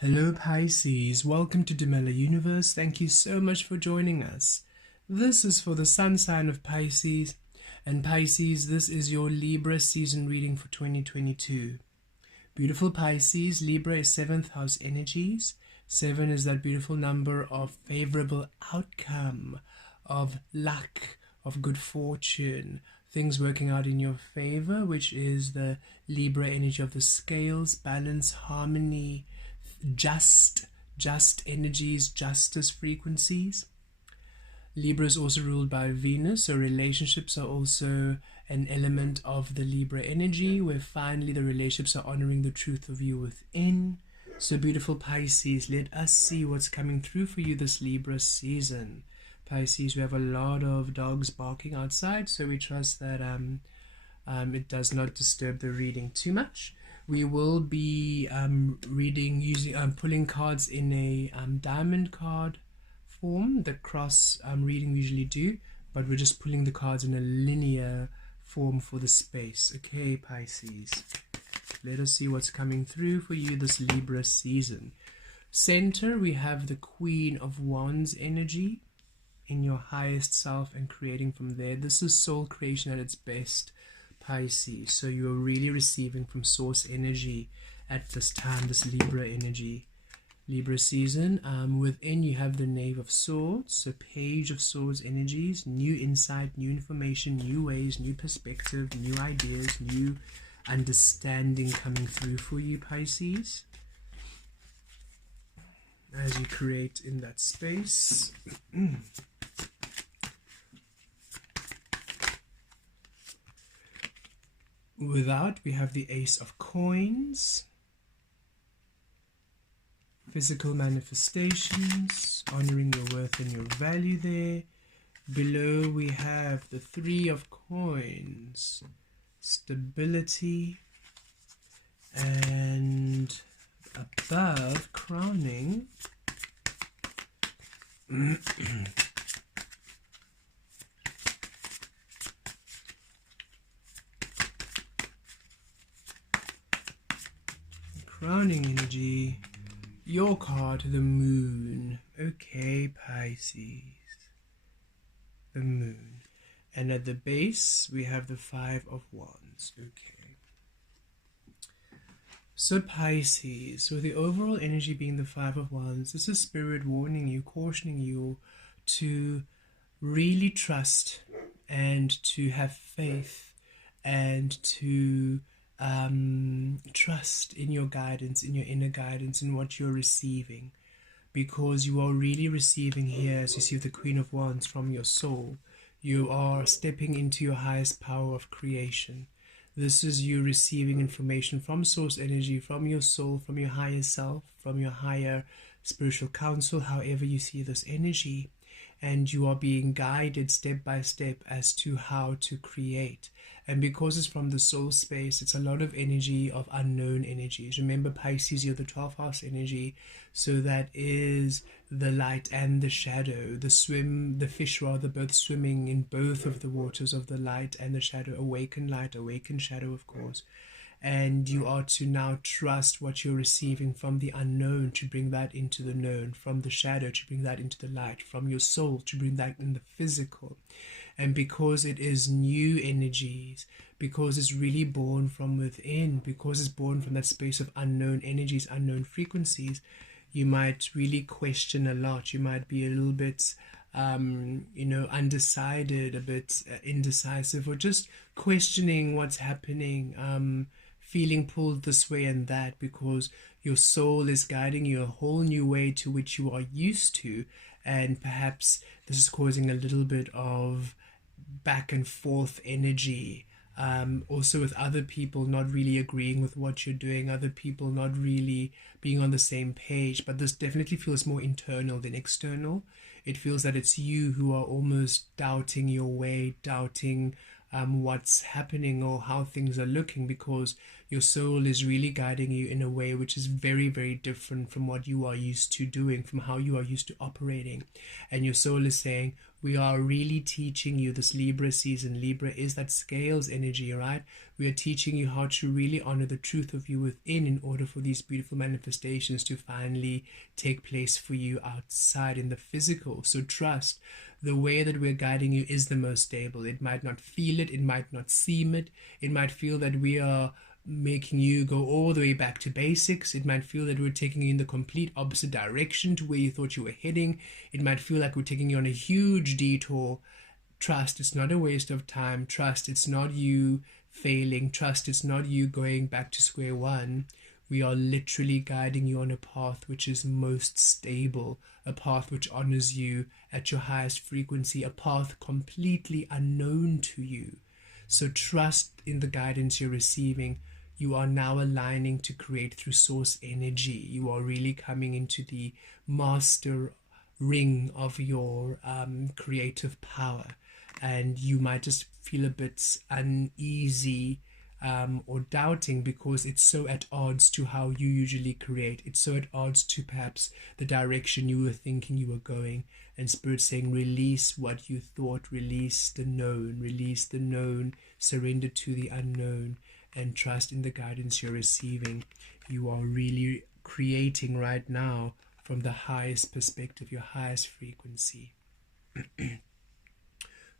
Hello Pisces, welcome to Demella Universe. Thank you so much for joining us. This is for the sun sign of Pisces, and Pisces, this is your Libra season reading for 2022. Beautiful Pisces, Libra is 7th house energies. 7 is that beautiful number of favorable outcome, of luck, of good fortune, things working out in your favor, which is the Libra energy of the scales, balance, harmony, just energies, justice frequencies. Libra is also ruled by Venus, so relationships are also an element of the Libra energy, where finally the relationships are honoring the truth of you within. So beautiful Pisces, let us see what's coming through for you this Libra season. Pisces, we have a lot of dogs barking outside, so we trust that it does not disturb the reading too much. We will be pulling cards in a diamond card form, the cross reading we usually do, but we're just pulling the cards in a linear form for the space. Okay, Pisces, let us see what's coming through for you this Libra season. Center, we have the Queen of Wands energy, in your highest self and creating from there. This is soul creation at its best, Pisces. So you are really receiving from source energy at this time, this Libra energy, Libra season. Within you have the Knave of Swords, so Page of Swords energies, new insight, new information, new ways, new perspective, new ideas, new understanding coming through for you, Pisces, as you create in that space. Without, we have the Ace of Coins, physical manifestations, honoring your worth and your value there. Below we have the Three of Coins, stability, and above, crowning, crowning energy, your card, the Moon. Okay, Pisces, the Moon. And at the base, we have the Five of Wands. Okay. So Pisces, with the overall energy being the Five of Wands, this is Spirit warning you, cautioning you to really trust and to have faith and to trust in your guidance, in your inner guidance, in what you're receiving, because you are really receiving here, as you see the Queen of Wands, from your soul. You are stepping into your highest power of creation. This is you receiving information from source energy, from your soul, from your higher self, from your higher spiritual counsel, however you see this energy, and you are being guided step by step as to how to create. And because it's from the soul space, it's a lot of energy of unknown energies. Remember, Pisces, you're the 12th house energy, so that is the light and the shadow, the fish rather, both swimming in both of the waters of the light and the shadow, awakened light, awakened shadow, of course. And you are to now trust what you're receiving from the unknown to bring that into the known, from the shadow to bring that into the light, from your soul to bring that in the physical. And because it is new energies, because it's really born from within, because it's born from that space of unknown energies, unknown frequencies, you might really question a lot. You might be a little bit undecided, a bit indecisive, or just questioning what's happening, feeling pulled this way and that, because your soul is guiding you a whole new way to which you are used to, and perhaps this is causing a little bit of back and forth energy, also with other people not really agreeing with what you're doing, other people not really being on the same page. But this definitely feels more internal than external. It feels that it's you who are almost doubting your way, doubting what's happening or how things are looking, because your soul is really guiding you in a way which is very, very different from what you are used to doing, from how you are used to operating. And your soul is saying, we are really teaching you this Libra season. Libra is that scales energy, right? We are teaching you how to really honor the truth of you within in order for these beautiful manifestations to finally take place for you outside in the physical. So trust the way that we're guiding you is the most stable. It might not feel it, it might not seem it, it might feel that we are making you go all the way back to basics. It might feel that we're taking you in the complete opposite direction to where you thought you were heading. It might feel like we're taking you on a huge detour. Trust, it's not a waste of time. Trust, it's not you failing. Trust, it's not you going back to square one. We are literally guiding you on a path which is most stable, a path which honors you at your highest frequency, a path completely unknown to you. So trust in the guidance you're receiving. You are now aligning to create through source energy. You are really coming into the master ring of your creative power. And you might just feel a bit uneasy or doubting because it's so at odds to how you usually create. It's so at odds to perhaps the direction you were thinking you were going. And Spirit saying, release what you thought, release the known, surrender to the unknown, and trust in the guidance you're receiving. You are really creating right now from the highest perspective, your highest frequency.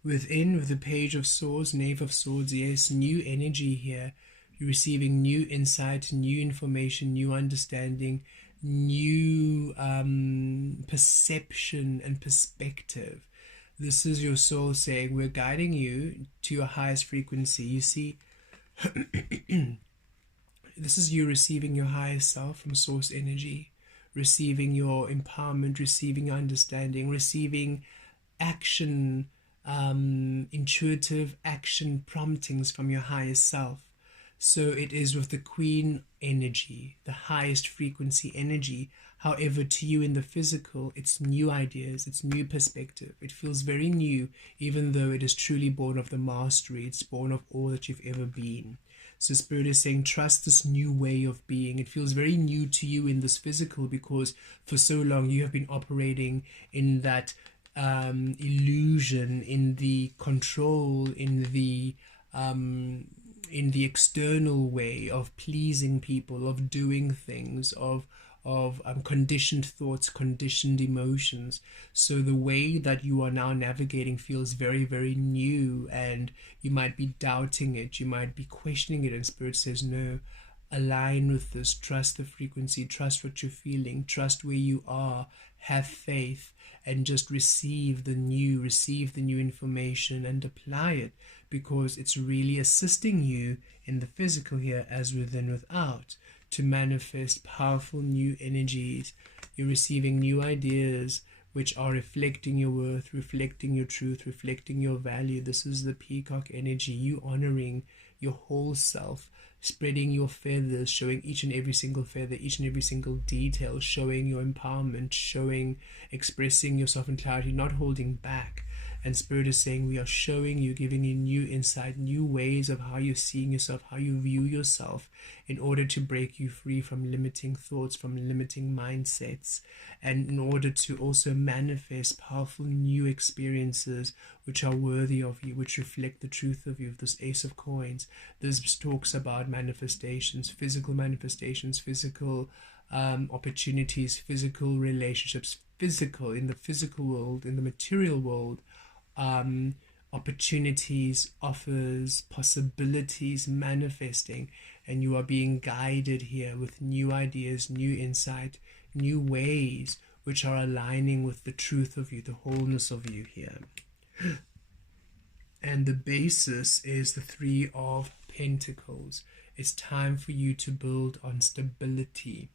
Within, with the Page of Swords, Knave of Swords, yes, new energy here. You're receiving new insight, new information, new understanding, new perception and perspective. This is your soul saying, we're guiding you to your highest frequency. You see, this is you receiving your highest self from source energy, receiving your empowerment, receiving your understanding, receiving action, intuitive action promptings from your highest self. So it is with the Queen energy, the highest frequency energy. However, to you in the physical, it's new ideas, it's new perspective. It feels very new, even though it is truly born of the mastery. It's born of all that you've ever been. So Spirit is saying, trust this new way of being. It feels very new to you in this physical because for so long you have been operating in that illusion, in the control, in the external way of pleasing people, of doing things, of conditioned thoughts, conditioned emotions. So the way that you are now navigating feels very, very new, and you might be doubting it, you might be questioning it, and Spirit says, no, align with this, trust the frequency, trust what you're feeling, trust where you are, have faith, and just receive the new information and apply it, because it's really assisting you in the physical here as within without to manifest powerful new energies. You're receiving new ideas which are reflecting your worth, reflecting your truth, reflecting your value. This is the peacock energy, you honoring your whole self, spreading your feathers, showing each and every single feather, each and every single detail, showing your empowerment, expressing yourself in clarity, not holding back. And Spirit is saying, we are showing you, giving you new insight, new ways of how you're seeing yourself, how you view yourself, in order to break you free from limiting thoughts, from limiting mindsets, and in order to also manifest powerful new experiences which are worthy of you, which reflect the truth of you. This Ace of Coins, this talks about manifestations, physical opportunities, physical relationships, physical in the physical world, in the material world, opportunities, offers, possibilities manifesting, and you are being guided here with new ideas, new insight, new ways which are aligning with the truth of you, the wholeness of you here. And the basis is the Three of Pentacles. It's time for you to build on stability.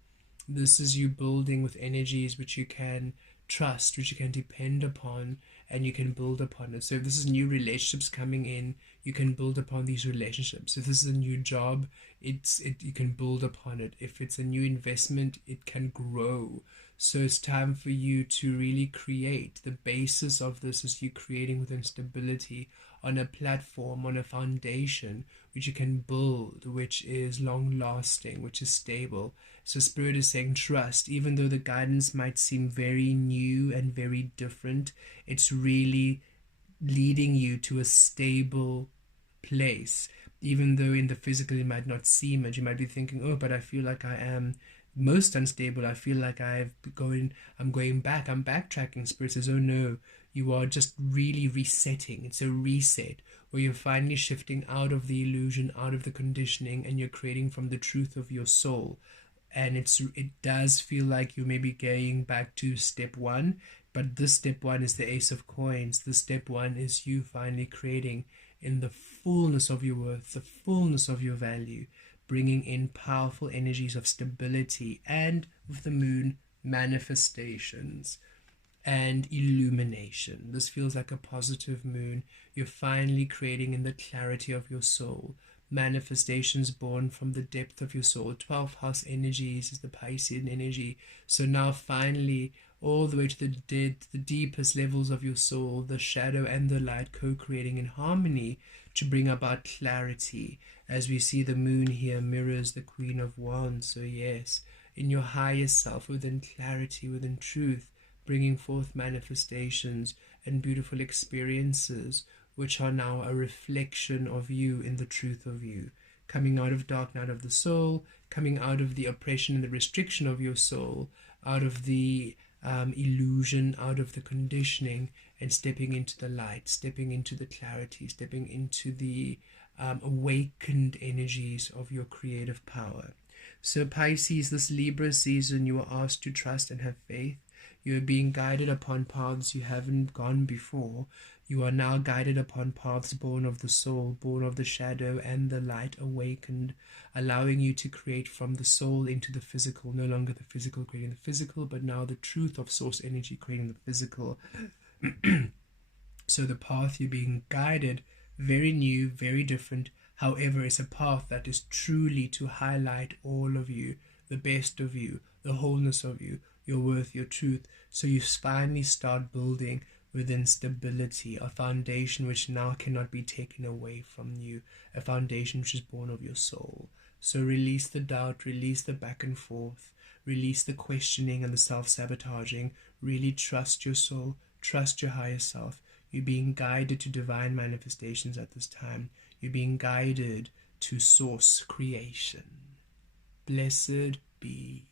This is you building with energies which you can trust, which you can depend upon, and you can build upon it. So if this is new relationships coming in, you can build upon these relationships. If this is a new job, you can build upon it. If it's a new investment, it can grow. So it's time for you to really create. The basis of this is you creating within stability on a platform, on a foundation which you can build, which is long lasting, which is stable. So Spirit is saying trust. Even though the guidance might seem very new and very different, it's really leading you to a stable place. Even though in the physical it might not seem it, you might be thinking, oh, but I feel like I am most unstable. I feel like I'm going back, I'm backtracking. Spirit says, oh no, you are just really resetting. It's a reset where you're finally shifting out of the illusion, out of the conditioning, and you're creating from the truth of your soul. And it does feel like you may be going back to step one, but this step one is the Ace of Coins. The step one is you finally creating in the fullness of your worth, the fullness of your value, bringing in powerful energies of stability, and with the moon, manifestations and illumination. This feels like a positive moon. You're finally creating in the clarity of your soul. Manifestations born from the depth of your soul. 12th house energies is the Piscean energy. So now finally, all the way to the deepest levels of your soul, the shadow and the light co-creating in harmony to bring about clarity. As we see, the moon here mirrors the Queen of Wands. So yes, in your highest self, within clarity, within truth, bringing forth manifestations and beautiful experiences which are now a reflection of you in the truth of you, coming out of dark night of the soul, coming out of the oppression and the restriction of your soul, out of the illusion, out of the conditioning, and stepping into the light, stepping into the clarity, stepping into the awakened energies of your creative power. So Pisces, this Libra season, you are asked to trust and have faith. You are being guided upon paths you haven't gone before. You are now guided upon paths born of the soul, born of the shadow and the light, awakened, allowing you to create from the soul into the physical. No longer the physical creating the physical, but now the truth of source energy creating the physical. So the path you're being guided, very new, very different. However, it's a path that is truly to highlight all of you, the best of you, the wholeness of you, your worth, your truth. So you finally start building within stability, a foundation which now cannot be taken away from you, a foundation which is born of your soul. So release the doubt, release the back and forth, release the questioning and the self-sabotaging. Really trust your soul, trust your higher self. You're being guided to divine manifestations at this time. You're being guided to source creation. Blessed be.